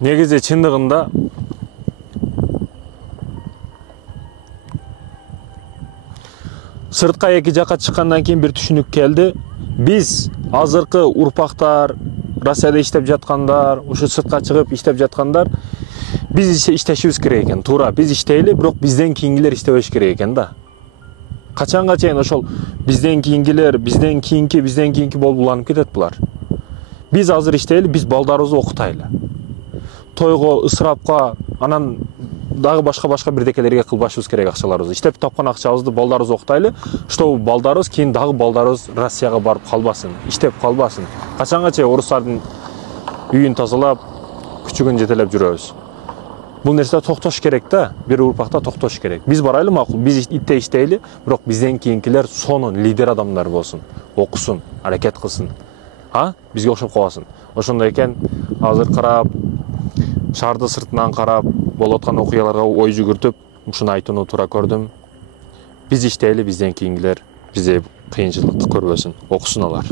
Негизи чындыгында сыртка эки жакка чыккандан кийин бир түшүнүк келди. Биз азыркы урпактар, Россияда иштеп жаткандар, ушу сыртка чыгып иштеп жаткандар, биз иштешибиз керек экен. Туура, биз иштейли, бирок бизден кийингилер иштебеш керек экен да. Качанга чейин ошол бизден кийингилер, бизден кийинки болуп уланып кетет булар. Биз азыр иштейли, биз балдарыбызды окутайлы. Тойго, ысырапка, анан дагы башка бирдекелерге кылбашыбыз керек акчаларыбызды. Иштеп тапкан акчабызды балдарыбызды окутайлы, чтобы балдарыбыз кийин дагы балдарыбыз Россияга барып калбасын, иштеп калбасын. Качанга чейин орустардын үйүн тазалап, күчүгүн жетелеп жүрөбүз. Бул нерсе токтош керек да, бир урпакта токтош керек. Биз барайлы макул, биз итте иштейли, бирок бизден кийинкилер сонун лидер адамдар болсун, окусун, аракет кылсын. Бизге окшоп калбасын. Ошондой экен, азыр карап, шаарды сыртынан карап, болуп аткан окуяларга ой жүгүртүп, ушуну айтууну туура көрдүм. Биз иштейли, бизден кийингилер бизде кыйынчылыкты көрбөсүн, окусун алар.